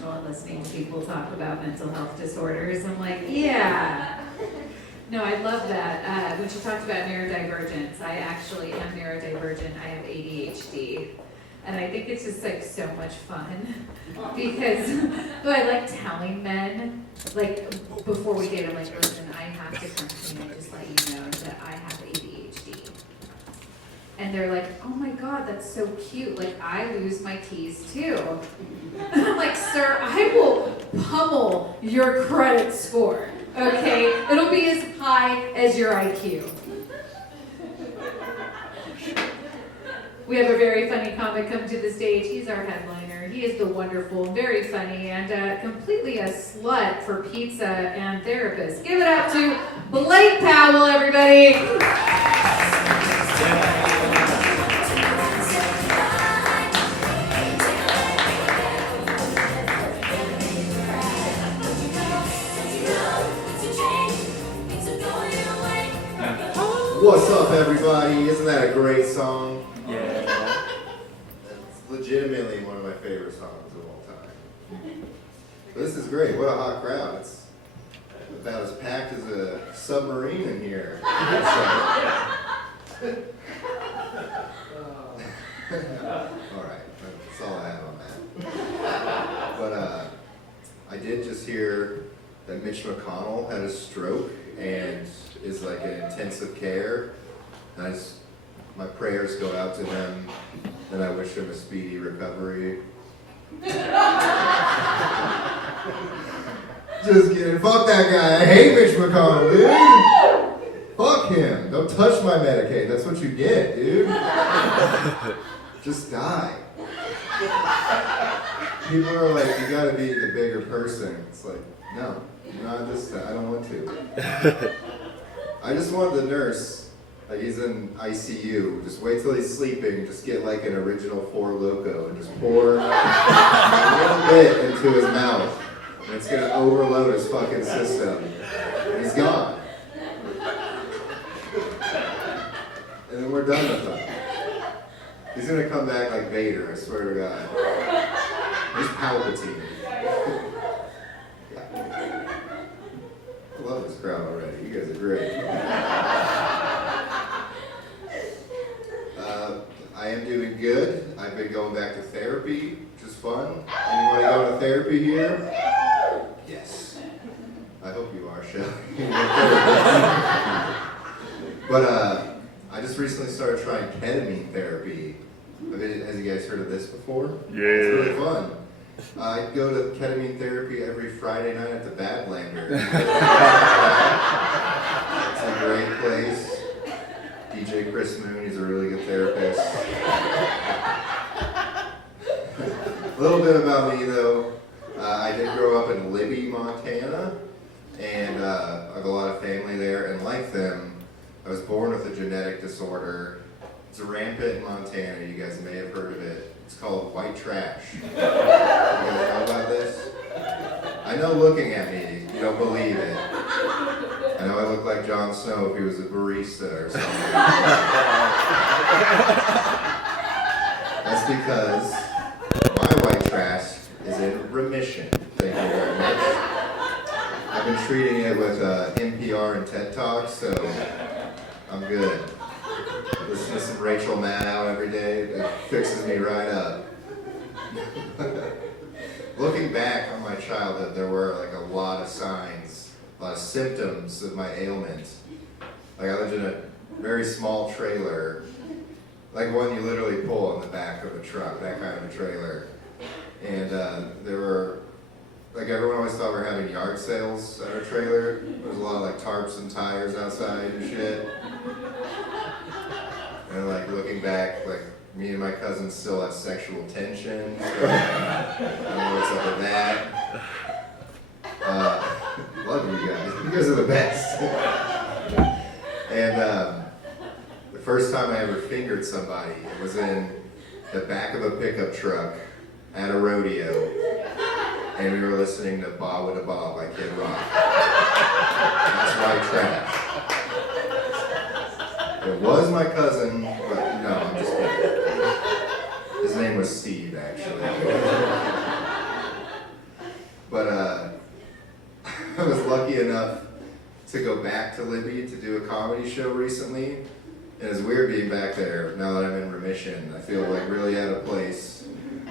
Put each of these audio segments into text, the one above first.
emotional and listening to people talk about mental health disorders. I'm like, yeah. No, I love that. When she talked about neurodivergence, I actually am neurodivergent. I have ADHD. And I think it's just like so much fun because I like telling men, like before we date, I'm like, listen, I have to come to you and just let you know that I have ADHD. And they're like, oh my God, that's so cute. Like I lose my keys too. And I'm like, sir, I will pummel your credit score, okay? It'll be as high as your IQ. We have a very funny comic come to the stage. He's our headliner. He is the wonderful, very funny, and completely a slut for pizza and therapists. Give it up to Blake Powell, everybody. What's up, everybody? Isn't that a great song? Yeah. It's legitimately one of my favorite songs of all time. This is great. What a hot crowd. It's about as packed as a submarine in here. All right. That's all I have on that. But I did just hear that Mitch McConnell had a stroke and is like in intensive care. And my prayers go out to him, and I wish him a speedy recovery. Just kidding. Fuck that guy. I hate Mitch McConnell, dude. Fuck him. Don't touch my Medicaid. That's what you get, dude. Just die. People are like, you gotta be the bigger person. It's like, no, not this time. I don't want to. I just want the nurse, like he's in ICU, just wait till he's sleeping, just get like an original Four Loko and just pour a little bit into his mouth. And it's gonna overload his fucking system. And he's gone. And then we're done with him. He's gonna come back like Vader, I swear to God. He's Palpatine. I love this crowd already. You guys are great. I am doing good. I've been going back to therapy, which is fun. Anybody going to therapy here? Yes. I hope you are, Shelley. But I just recently started trying ketamine therapy. Has you guys heard of this before? Yeah. It's really fun. I go to ketamine therapy every Friday night at the Badlander. It's a great place. DJ Chris Moon, he's a really good therapist. A little bit about me though. I did grow up in Libby, Montana, and I have a lot of family there, and like them, I was born with a genetic disorder. It's rampant in Montana, you guys may have heard of it. It's called white trash. You guys know about this? I know looking at me, you don't believe it. I know I look like Jon Snow if he was a barista or something. That's because my white trash is in remission. Thank you very much. I've been treating it with NPR and TED Talks, so I'm good. Listen to some Rachel Maddow every day. It fixes me right up. Looking back on my childhood, there were like a lot of signs, a lot of symptoms of my ailment. Like I lived in a very small trailer, like one you literally pull in the back of a truck, that kind of a trailer. And there were, like everyone always thought we were having yard sales at our trailer. There was a lot of like tarps and tires outside and shit. And like looking back, like me and my cousins still have sexual tension. So I don't know what's up with that. Love you guys. You guys are the best. And the first time I ever fingered somebody, it was in the back of a pickup truck at a rodeo. And we were listening to Ba Wada Ba by Kid Rock. That's white trash. It was my cousin, but no, I'm just kidding. His name was Steve, actually. to go back to Libby to do a comedy show recently. And it's weird being back there now that I'm in remission. I feel like really out of place.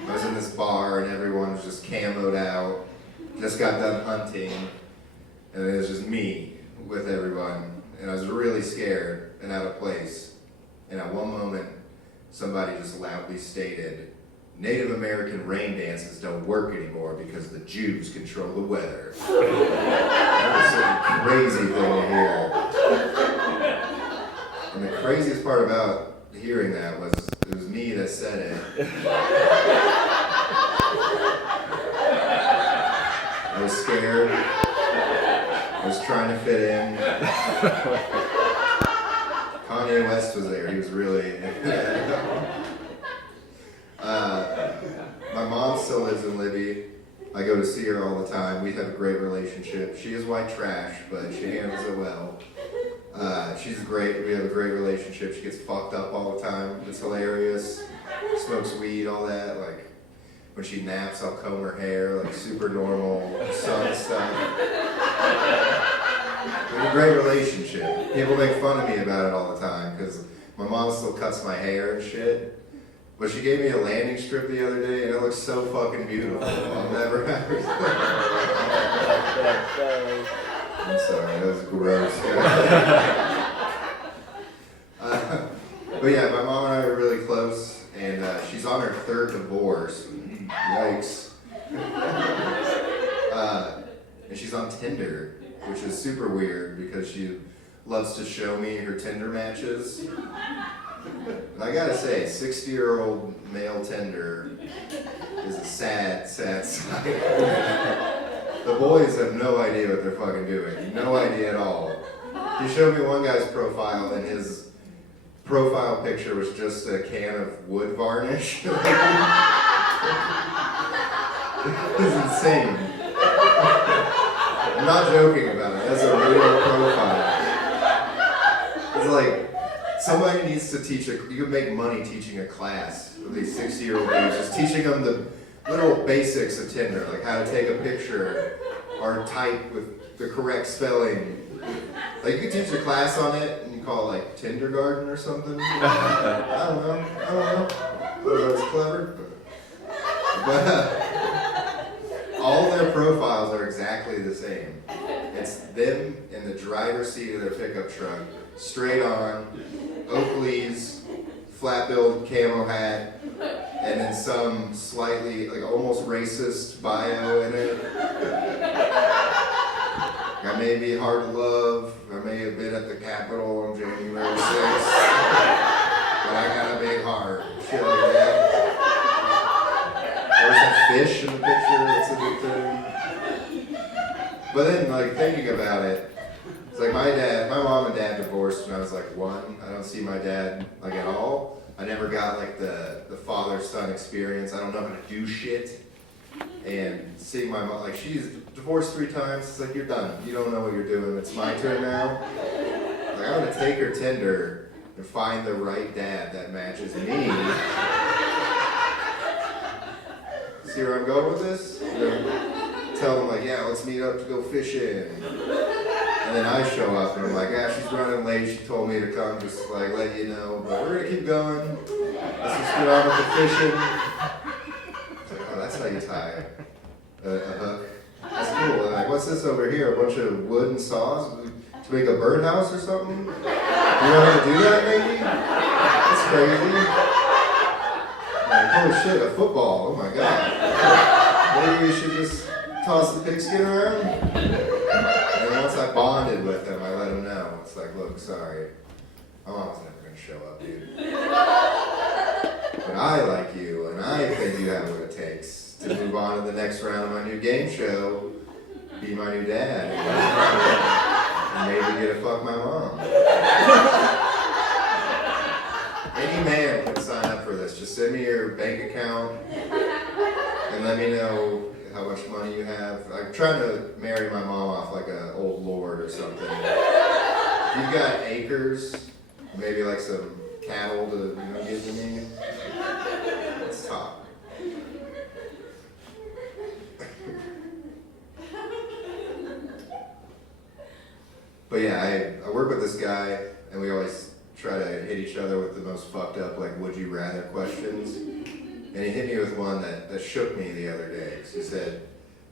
I was in this bar and everyone was just camoed out. Just got done hunting. And it was just me with everyone. And I was really scared and out of place. And at one moment, somebody just loudly stated, Native American rain dances don't work anymore because the Jews control the weather. That was such a crazy thing to hear. And the craziest part about hearing that was it was me that said it. I was scared. I was trying to fit in. Kanye West was there. He was really... My mom still lives in Libby. I go to see her all the time. We have a great relationship. She is white trash, but she handles it well. She's great. We have a great relationship. She gets fucked up all the time. It's hilarious. Smokes weed, all that. Like, when she naps, I'll comb her hair. Like, super normal son stuff. We have a great relationship. People make fun of me about it all the time because my mom still cuts my hair and shit. But she gave me a landing strip the other day and it looks so fucking beautiful. I'll never have her. I'm sorry, that was gross. But yeah, my mom and I are really close and she's on her third divorce. Yikes. And she's on Tinder, which is super weird because she loves to show me her Tinder matches. And I gotta say, 60-year-old male Tinder is a sad, sad sight. The boys have no idea what they're fucking doing. No idea at all. He showed me one guy's profile, and his profile picture was just a can of wood varnish. It's insane. I'm not joking about it. That's a real profile. It's like, somebody needs to teach you could make money teaching a class of these 60-year-old dudes, just teaching them the little basics of Tinder, like how to take a picture or type with the correct spelling. Like, you could teach a class on it and you call it like Tindergarten or something. I don't know. That's clever. But all their profiles are exactly the same. It's them in the driver's seat of their pickup truck, straight on, Oakley's, flat-billed camo hat, and then some slightly, like, almost racist bio in it. I may be hard to love, I may have been at the Capitol on January 6th, but I got a big heart, shit like that. There's that fish in the picture, that's a good thing. But then, like, thinking about it, it's like my mom and dad divorced when I was like 1. I don't see my dad like at all. I never got like the father-son experience. I don't know how to do shit. And seeing my mom, like, she's divorced 3 times. It's like, you're done. You don't know what you're doing. It's my turn now. Like, I'm gonna take her Tinder and find the right dad that matches me. See where I'm going with this? Tell them like, yeah, let's meet up to go fishing. And then I show up and I'm like, yeah, she's running late. She told me to come, just like let you know. But we're gonna keep going. Let's just get on with the fishing. It's like, oh, that's how you tie a hook. That's cool. And like, what's this over here? A bunch of wood and saws to make a birdhouse or something? You know how to do that, maybe? That's crazy. Like, holy shit, a football. Oh my god. Maybe we should just toss the pigskin around? And once I bonded with him, I let him know. It's like, look, sorry. My mom's never going to show up, dude. But I like you, and I think you have what it takes to move on to the next round of my new game show. Be my new dad. And maybe get to fuck my mom. Any man can sign up for this. Just send me your bank account and let me know how much money you have. I'm trying to marry my mom off like an old lord or something. If you've got acres, maybe like some cattle to give to me, let's talk. But yeah, I work with this guy, and we always try to hit each other with the most fucked up, like, would you rather questions. And he hit me with one that shook me the other day. 'Cause he said,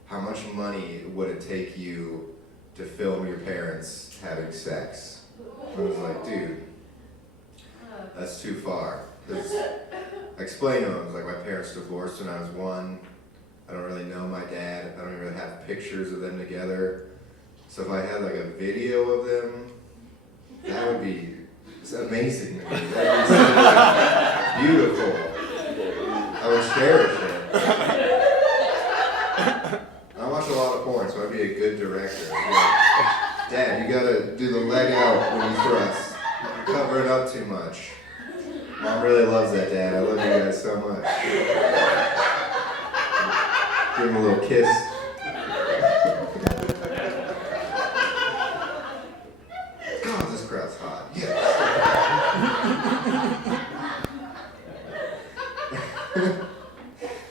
how much money would it take you to film your parents having sex? I was like, dude, that's too far. 'Cause I explained to him, I was like, my parents divorced when I was 1. I don't really know my dad. I don't even really have pictures of them together. So if I had like a video of them, that would be amazing to me. That would be so beautiful. I would cherish it. I watch a lot of porn, so I'd be a good director. Like, Dad, you gotta do the leg out when you thrust. Cover it up too much. Mom really loves that, Dad. I love you guys so much. Give him a little kiss. God, this crowd's hot. Yes.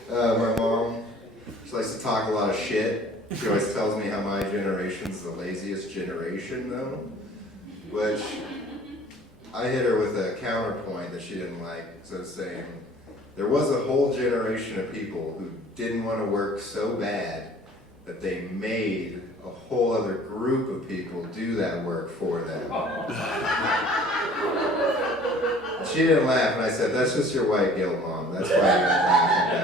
My mom, she likes to talk a lot of shit. She always tells me how my generation's the laziest generation, though. Which, I hit her with a counterpoint that she didn't like. So saying, there was a whole generation of people who didn't want to work so bad that they made a whole other group of people do that work for them. She didn't laugh, and I said, that's just your white guilt, Mom. That's why I didn't laugh at that.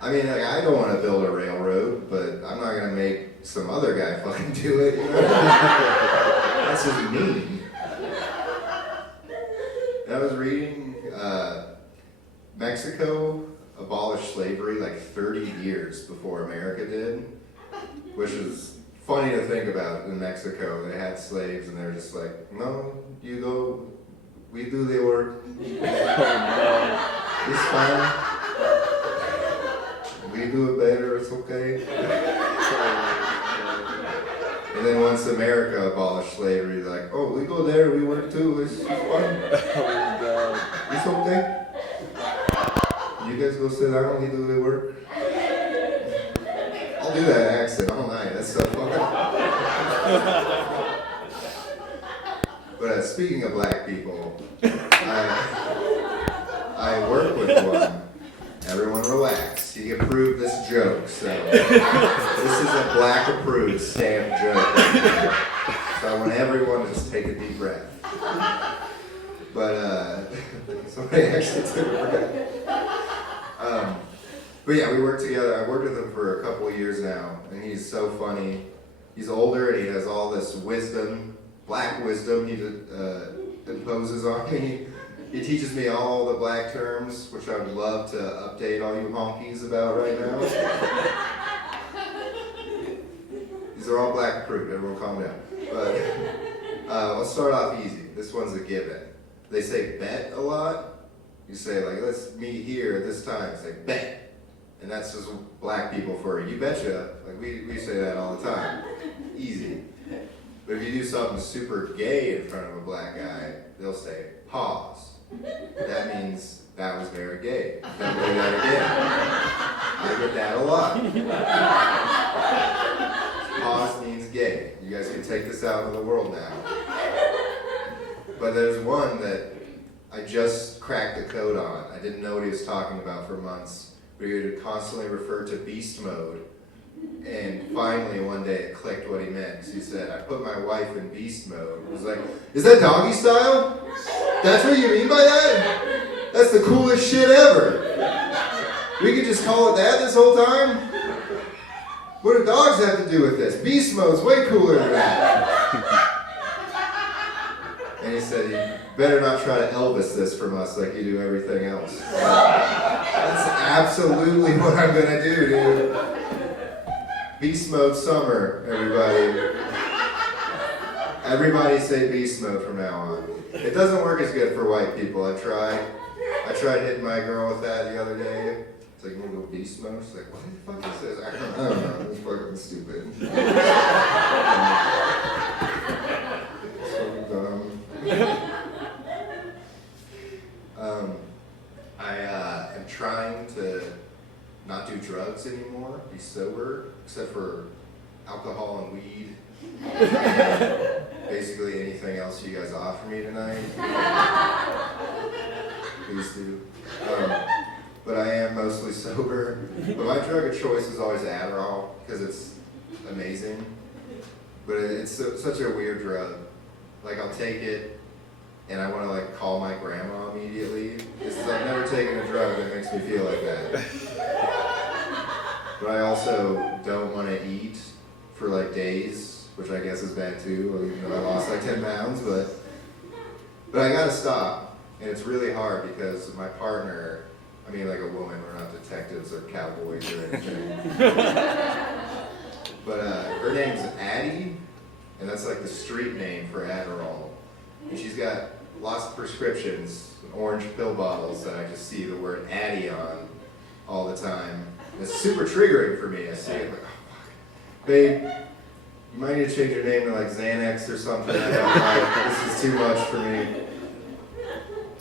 I mean, like, I don't want to build a railroad, but I'm not going to make some other guy fucking do it, you know? That's just mean. And I was reading, Mexico abolished slavery like 30 years before America did, which is funny to think about. In Mexico, they had slaves, and they're just like, no, you go, we do the work. It's fine. We do it better, it's okay. And then once America abolished slavery, they're like, oh, we go there, we work too, it's fine. It's okay. You guys go sit down, we do the work. I'll do that accent all night, that's so fun. But speaking of black people, I work with one. Everyone relax. He approved this joke, so this is a black approved stamped joke. So I want everyone to just take a deep breath. But somebody actually took a breath. But yeah, we work together. I've worked with him for a couple of years now, and he's so funny. He's older, and he has all this wisdom, black wisdom he imposes on me. He teaches me all the black terms, which I would love to update all you honkies about right now. These are all black approved, everyone calm down. But let's start off easy. This one's a given. They say bet a lot. You say, like, let's meet here at this time. Say bet. And that's just black people for you betcha. Like, we say that all the time. Easy. But if you do something super gay in front of a black guy, they'll say pause. That means that was very gay. Don't do that again. I get that a lot. Pause means gay. You guys can take this out in the world now. But there's one that I just cracked the code on. I didn't know what he was talking about for months. We would constantly refer to beast mode. And finally, one day, it clicked what he meant. He said, I put my wife in beast mode. I was like, is that doggy style? That's what you mean by that? That's the coolest shit ever. We could just call it that this whole time? What do dogs have to do with this? Beast mode's way cooler than that. And he said, you better not try to Elvis this from us like you do everything else. That's absolutely what I'm going to do, dude. Beast mode summer, everybody. Everybody say beast mode from now on. It doesn't work as good for white people. I tried hitting my girl with that the other day. It's like, you want to go beast mode? She's like, what the fuck is this? I don't know. It's fucking stupid. So dumb. I am trying to not do drugs anymore, be sober, except for alcohol and weed. And basically anything else you guys offer me tonight, please do. But I am mostly sober. But my drug of choice is always Adderall because it's amazing. But it's such a weird drug. Like I'll take it and I want to like call my grandma immediately. Because I've never taken a drug that makes me feel like that. But I also don't want to eat for like days, which I guess is bad too, even though I lost like 10 pounds, but I gotta stop. And it's really hard because my partner, I mean like a woman, we're not detectives or cowboys or anything. But her name's Addie, and that's like the street name for Adderall. And she's got lots of prescriptions, orange pill bottles that I just see the word Addie on all the time. And it's super triggering for me. I see it like, oh fuck. Babe, you might need to change your name to like Xanax or something. I don't like, this is too much for me.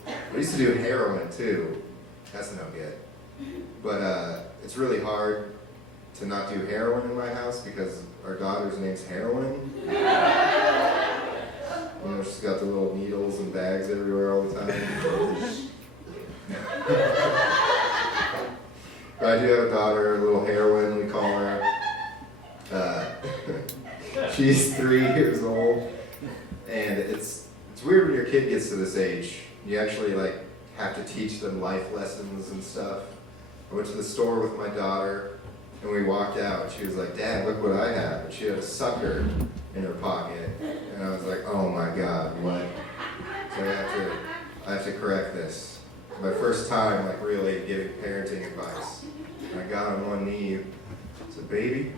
I used to do heroin too. That's no good. But it's really hard to not do heroin in my house because our daughter's name's Heroin. You know, she's got the little needles and bags everywhere all the time. But I do have a daughter, a little Heroin, we call her. She's 3 years old, and it's weird when your kid gets to this age. You actually like have to teach them life lessons and stuff. I went to the store with my daughter, and we walked out, and she was like, "Dad, look what I have." And she had a sucker in her pocket, and I was like, "Oh my God, what?" So I have to correct this. My first time, like really giving parenting advice. And I got on one knee, I said, "Baby,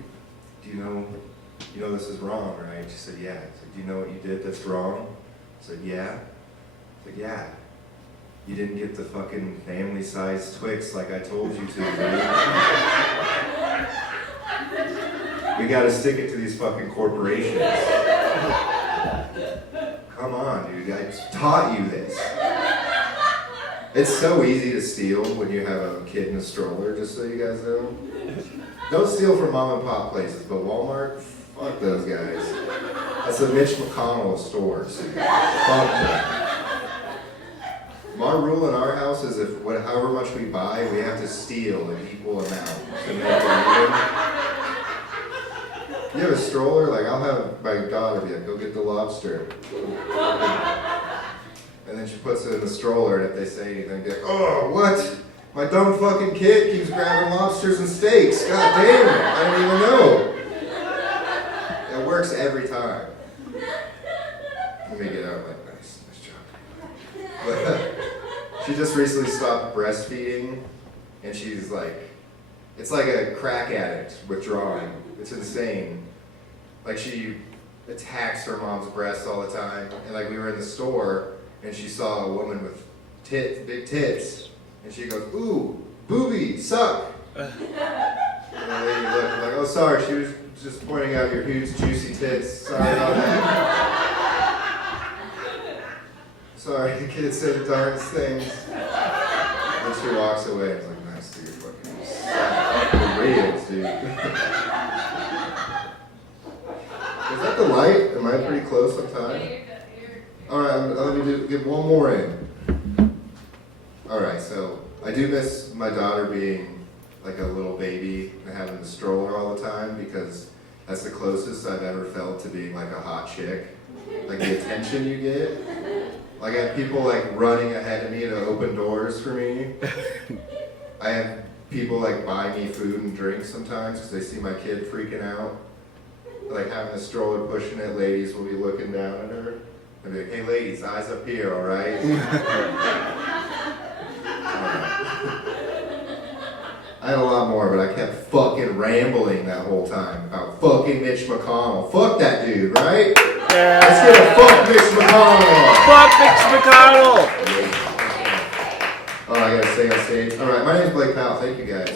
do you know this is wrong, right?" She said, "Yeah." I said, "Do you know what you did that's wrong?" I said, "Yeah." I said, "Yeah. You didn't get the fucking family-sized Twix like I told you to, right? We gotta stick it to these fucking corporations. Come on, dude, I taught you this." It's so easy to steal when you have a kid in a stroller, just so you guys know. Don't steal from mom and pop places, but Walmart, fuck those guys. That's the Mitch McConnell of stores. Fuck them. Our rule in our house is however much we buy, we have to steal an equal amount to make it even. You have a stroller? Like, I'll have my daughter be like, "Go get the lobster." And then she puts it in the stroller, and if they say anything, be like, "Oh, what? My dumb fucking kid keeps grabbing lobsters and steaks. God damn it, I didn't even know." It works every time. Let me get out like, nice job. But she just recently stopped breastfeeding, and she's like, it's like a crack addict withdrawing. It's insane. Like she attacks her mom's breasts all the time. And like we were in the store, and she saw a woman with big tits, and she goes, "Ooh, boobie, suck." And the lady looked like, "Oh, sorry, she was just pointing out your huge, juicy tits. Sorry about that." Sorry, the kid said the darndest things. And she walks away. I was like, "Nice, dude, fucking rails, dude." Is that the light? Am I pretty close on time? All right, let me get one more in. All right, so I do miss my daughter being like a little baby and having the stroller all the time because that's the closest I've ever felt to being like a hot chick. Like the attention you get. Like I have people like running ahead of me to open doors for me. I have people like buy me food and drinks sometimes because they see my kid freaking out. Like having a stroller pushing it, ladies will be looking down at her and be like, "Hey ladies, eyes up here, all right?" I had a lot more, but I kept fucking rambling that whole time about fucking Mitch McConnell. Fuck that dude, right? Yeah. Let's get a fuck Mitch McConnell. Fuck Mitch McConnell. Oh, I gotta stay on stage. All right, my name's Blake Powell. Thank you guys.